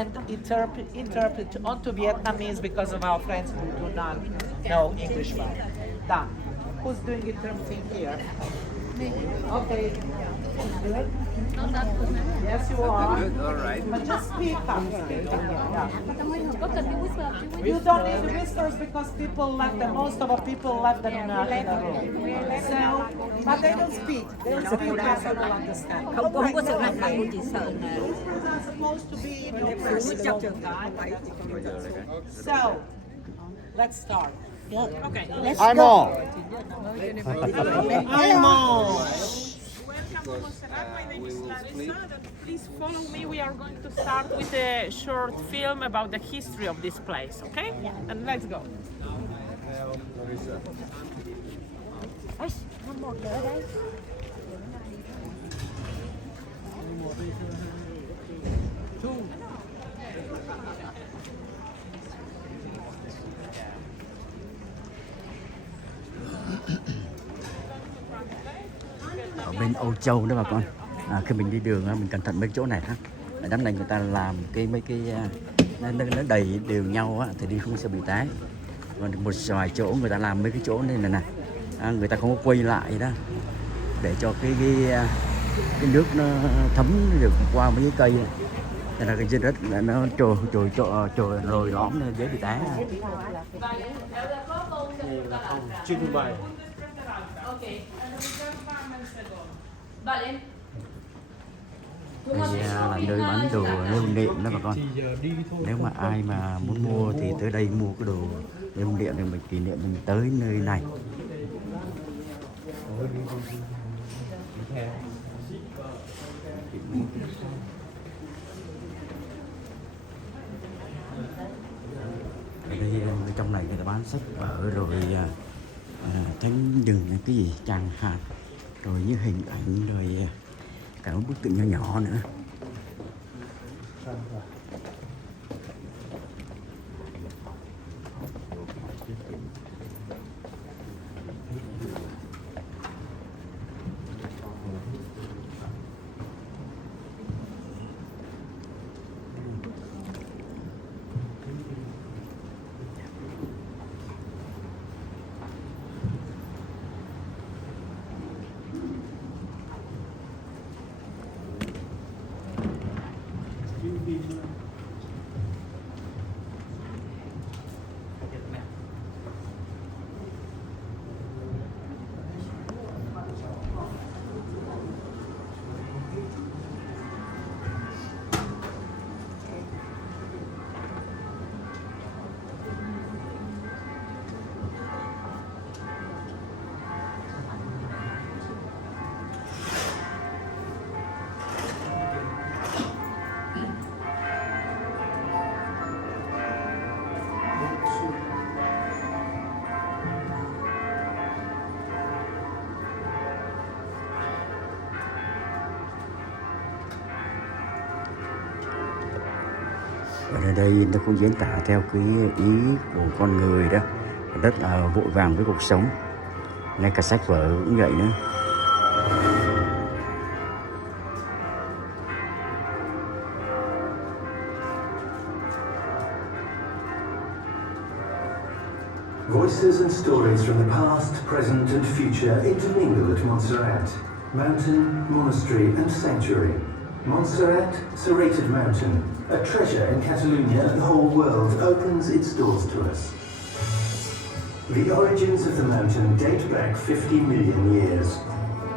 and interpret onto Vietnamese because of our friends who do not know English well. Done. Who's doing interpreting here? Okay. Good. Yes, you are. Good, all right. But just speak up. Yeah. Có cần cái whisper chứ? You don't need the whispers because people left them. Most of the people left them in the room. So, but they don't speak. They don't speak because they will understand. Không có sự lạnh lạnh, chỉ sợ là Whispers are supposed to be in your personal time. So, let's start. Okay. I'm on. I'm on. Welcome to Montserrat. My name is Larissa. Please follow me. We are going to start with a short film about the history of this place, okay? Yeah. And let's go. một nữa đấy. Ở bên Âu Châu đó bà con, khi mình đi đường mình cẩn thận mấy chỗ này ha. Đám này người ta làm mấy cái nó đầy đều nhau á, thì đi không sẽ bị té. Còn một vài chỗ người ta làm mấy cái chỗ này nè, người ta không có quay lại đó để cho cái nước nó thấm được qua mấy cái cây này. Nên là cái trên đất nó trồi lồi lõm nên dễ bị té. Trưng bày. Đây là nơi bán đồ lưu niệm đó bà con. Nếu mà ai mà muốn mua thì tới đây mua cái đồ lưu niệm để mình kỷ niệm mình tới nơi này. Ở đây trong này người ta bán sách vở rồi thánh đường cái gì tràng hạt rồi những hình ảnh rồi cả một bức tượng nhỏ nhỏ nữa. Ở đây nó cũng diễn tả theo cái ý của con người đó, rất là vội vàng với cuộc sống. Ngay cả sách vở cũng vậy nữa. Voices and stories from the past, present and future intermingle at Montserrat. Mountain, monastery and sanctuary. Montserrat, serrated mountain, a treasure in Catalonia, the whole world opens its doors to us. The origins of the mountain date back 50 million years.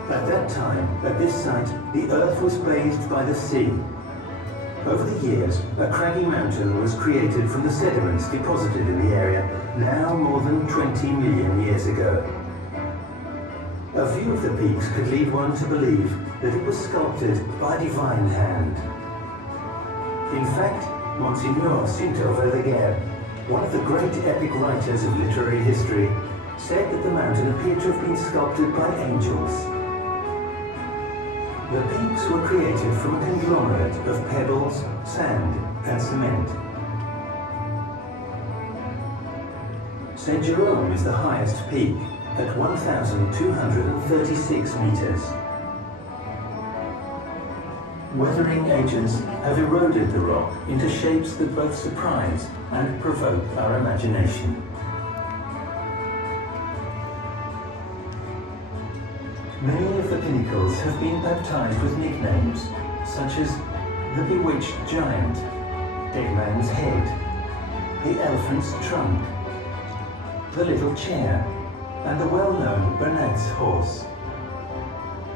At that time, at this site, the earth was bathed by the sea. Over the years, a craggy mountain was created from the sediments deposited in the area, now more than 20 million years ago. A view of the peaks could lead one to believe that it was sculpted by a divine hand. In fact, Monsignor Cinto Verdaguer, one of the great epic writers of literary history, said that the mountain appeared to have been sculpted by angels. The peaks were created from a conglomerate of pebbles, sand and cement. St. Jerome is the highest peak, at 1,236 meters. Weathering agents have eroded the rock into shapes that both surprise and provoke our imagination. Many of the pinnacles have been baptized with nicknames, such as the Bewitched Giant, Dead Man's Head, the Elephant's Trunk, the Little Chair, and the well-known Bernat's Horse.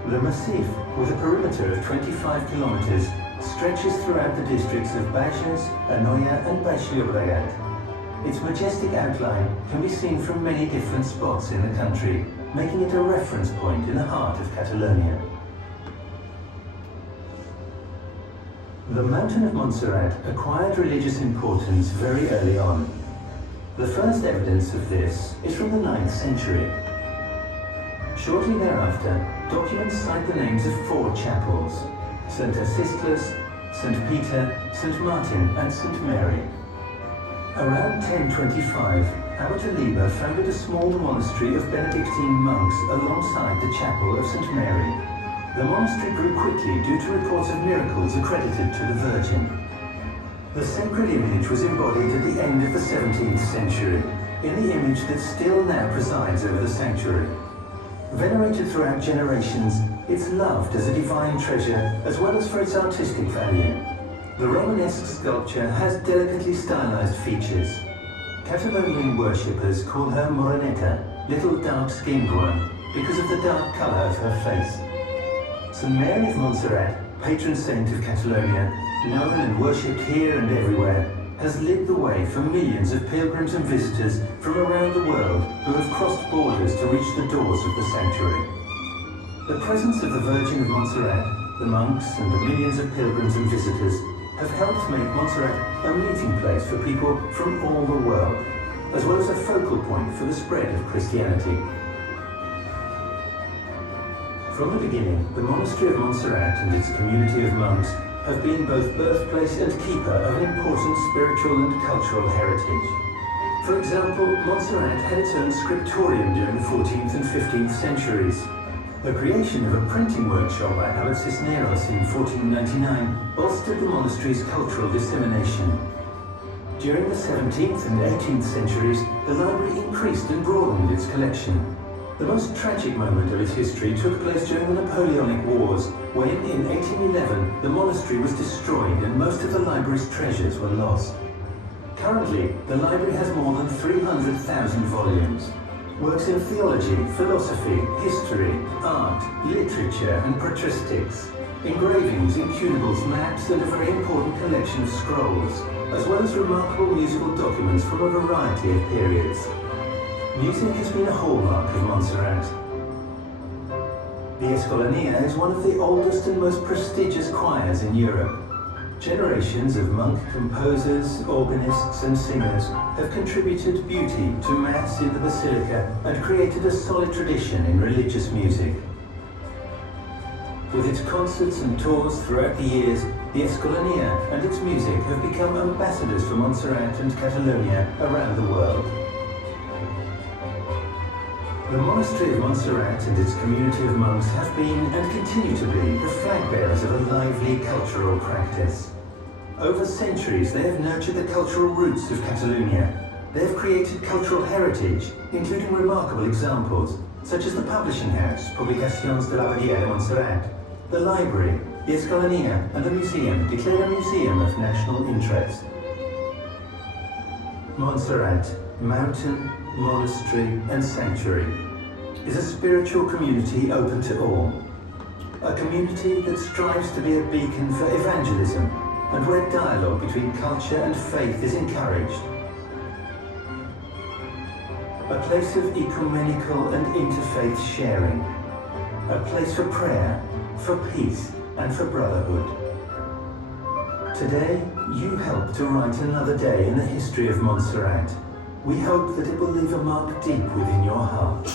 The Massif, with a perimeter of 25 kilometers, stretches throughout the districts of Bages, Anoia and Baix-Llobregat. Its majestic outline can be seen from many different spots in the country, making it a reference point in the heart of Catalonia. The mountain of Montserrat acquired religious importance very early on. The first evidence of this is from the 9th century. Shortly thereafter, documents cite the names of 4 chapels: St. Asistlas, St. Peter, St. Martin and St. Mary. Around 1025, Abbot Aliba founded a small monastery of Benedictine monks alongside the chapel of St. Mary. The monastery grew quickly due to reports of miracles accredited to the Virgin. The sacred image was embodied at the end of the 17th century, in the image that still now presides over the sanctuary. Venerated throughout generations, it's loved as a divine treasure as well as for its artistic value. The Romanesque sculpture has delicately stylized features. Catalonian worshippers call her Moreneta, little dark-skinned one, because of the dark color of her face. St. Mary of Montserrat, patron saint of Catalonia, known and worshipped here and everywhere, has lit the way for millions of pilgrims and visitors from around the world who have crossed borders to reach the doors of the sanctuary. The presence of the Virgin of Montserrat, the monks and the millions of pilgrims and visitors have helped make Montserrat a meeting place for people from all the world, as well as a focal point for the spread of Christianity. From the beginning, the monastery of Montserrat and its community of monks have been both birthplace and keeper of an important spiritual and cultural heritage. For example, Montserrat had its own scriptorium during the 14th and 15th centuries. The creation of a printing workshop by Abbot Cisneros in 1499 bolstered the monastery's cultural dissemination. During the 17th and 18th centuries, the library increased and broadened its collection. The most tragic moment of its history took place during the Napoleonic Wars, when, in 1811, the monastery was destroyed and most of the library's treasures were lost. Currently, the library has more than 300,000 volumes. Works in theology, philosophy, history, art, literature and patristics, engravings, incunables, maps and a very important collection of scrolls, as well as remarkable musical documents from a variety of periods. Music has been a hallmark of Montserrat. The Escolania is one of the oldest and most prestigious choirs in Europe. Generations of monk composers, organists and singers have contributed beauty to Mass in the Basilica and created a solid tradition in religious music. With its concerts and tours throughout the years, the Escolania and its music have become ambassadors for Montserrat and Catalonia around the world. The monastery of Montserrat and its community of monks have been and continue to be the flag bearers of a lively cultural practice. Over centuries, they have nurtured the cultural roots of Catalonia. They have created cultural heritage, including remarkable examples, such as the publishing house, Publicacions de l'Abadia de Montserrat, the library, the Escolania, and the museum, declared a museum of national interest. Montserrat, mountain, monastery and sanctuary, is a spiritual community open to all. A community that strives to be a beacon for evangelism and where dialogue between culture and faith is encouraged. A place of ecumenical and interfaith sharing. A place for prayer, for peace and for brotherhood. Today, you help to write another day in the history of Montserrat. We hope that it will leave a mark deep within your heart.